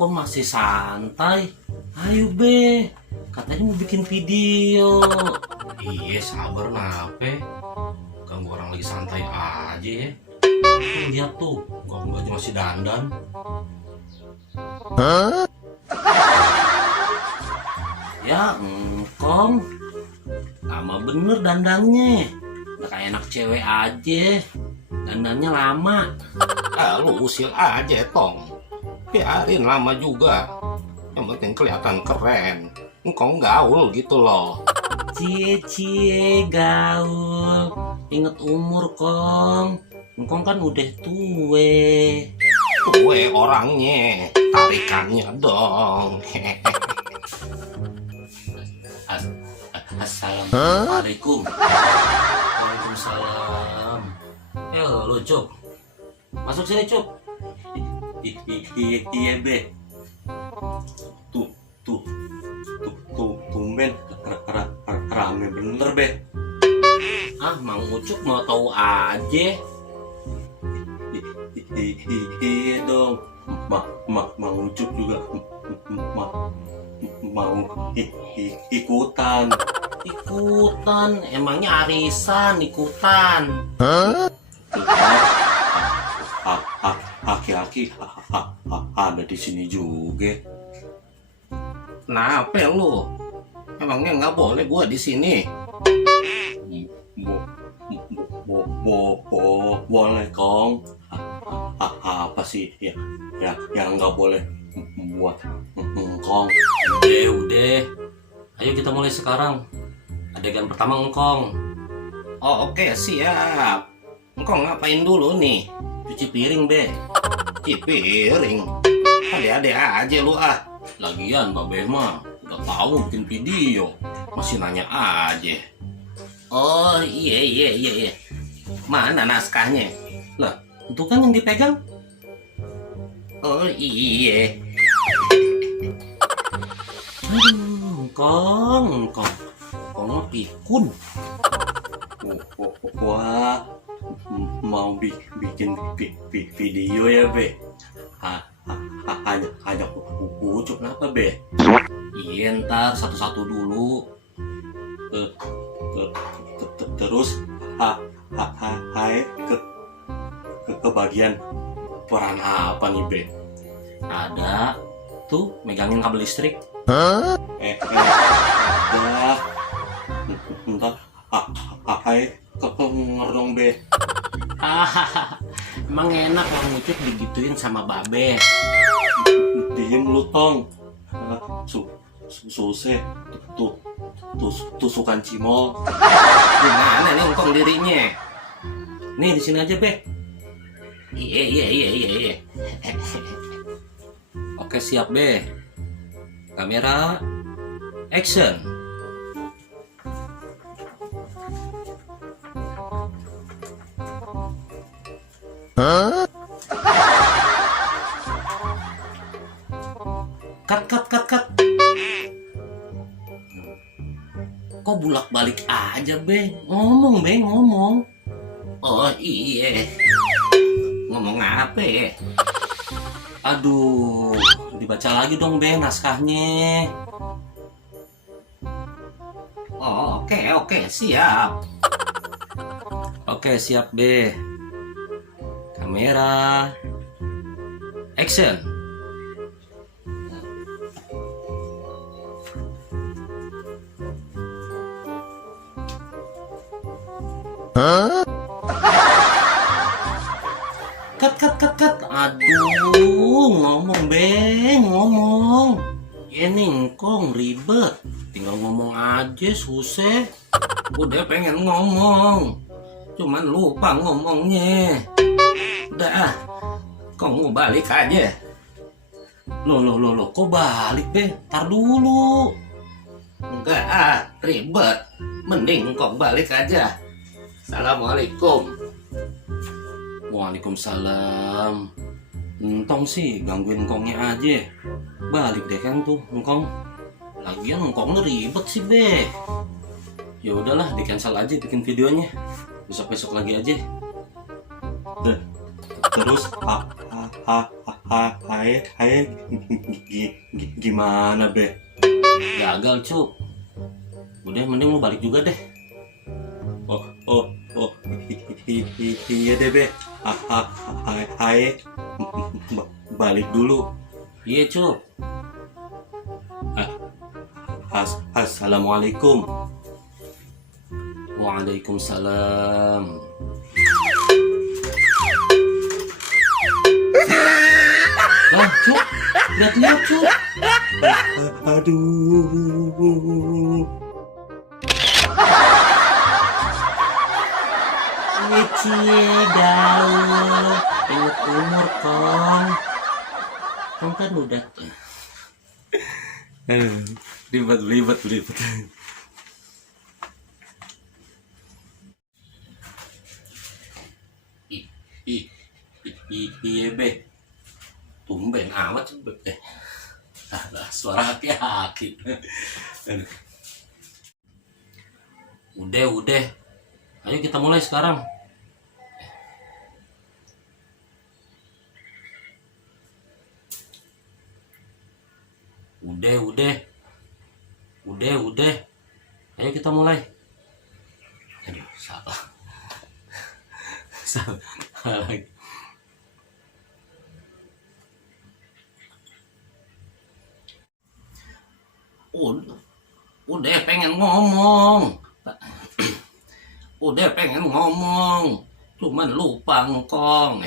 kok masih santai? Ayo be, katanya mau bikin video. Iya sabar nape, ganggu orang lagi santai aja ya. Lihat tuh, ganggu aja masih dandan. Ya engkong, lama bener dandannya. Udah kayak anak cewek aja, dandannya lama. Lu usil aja tong, biarin lama juga, yang penting kelihatan keren. Engkau gaul gitu loh. Cie gaul, inget umur kong. Engkong kan udah tue. Gue orangnya, tarikannya dong. Assalamualaikum. Waalaikumsalam. Lo Cuk, masuk sini Cuk. Iya be. Tuh, tumben rame bener be. Mang Ucup mau tahu aja. Iya dong, Mang Ucup juga mau ikutan. Emangnya arisan ikutan? Aki-aki ada di sini juga. Kenapa lu? Emangnya nggak boleh gua di sini? Boleh kong. Apa sih ya yang nggak boleh buat engkong? Udah, ayo kita mulai sekarang. Adegan pertama engkong. Oh oke, siap. Engkau ngapain dulu nih? Cuci piring be. Cuci piring? Ade-ade aja lu ah. Lagian babe mah udah tahu bikin video, masih nanya aja. Oh iya. Mana naskahnya? Lah, itu kan yang dipegang. Oh iya. Engkong mah pikun. Wah, mau bikin video ya be. Hanya Ucup kenapa be? Iya ntar satu-satu dulu. Terus hai ke bagian peran apa nih be? Ada tuh megangin kabel listrik. Udah ntar hai kekenger dong be. Emang enak Mang Ucup digituin sama babe. Diem lu tong. Suse tusukan cimol. Gimana nih engkong dirinya? Nih di sini aja be. Iya. Oke siap be. Kamera action. Cut. Kok bulak-balik aja be? Ngomong be, ngomong. Oh iya. Ngomong apa ya? Aduh, dibaca lagi dong be naskahnya. Oh oke, siap. Oke siap be. Kamera action. Cut. Aduh, ngomong be, ngomong. Ini engkong ribet. Tinggal ngomong aja susah. Udah pengen ngomong, cuman lupa ngomongnya. Udah, kau mau balik aja. Loh, kok balik be? Tar dulu. Enggak ribet. Mending kau balik aja. Assalamualaikum. Waalaikumsalam. Entong sih gangguin engkongnya aja. Balik deh kan tuh engkong. Lagian engkongnya ribet sih be. Ya udahlah, di cancel aja bikin videonya. Besok lagi aja. Terus Hai, gimana be? Gagal cu. Udah mending lu balik juga deh. Oh, iya deh be. Hai, balik dulu. Iya cu. Assalamualaikum. Waalaikumsalam. Lah cu, lihat-lihat cu. Aduh. Cie gaul, inget umur kong. Kong kan udah. Ribet. Iya be. Tumben amat cepet deh. Suara aki-aki. Udah. Ayo kita mulai sekarang. Udah. Ayo kita mulai. Aduh, salah lagi. Udah pengen ngomong. Cuman lupa ngkong.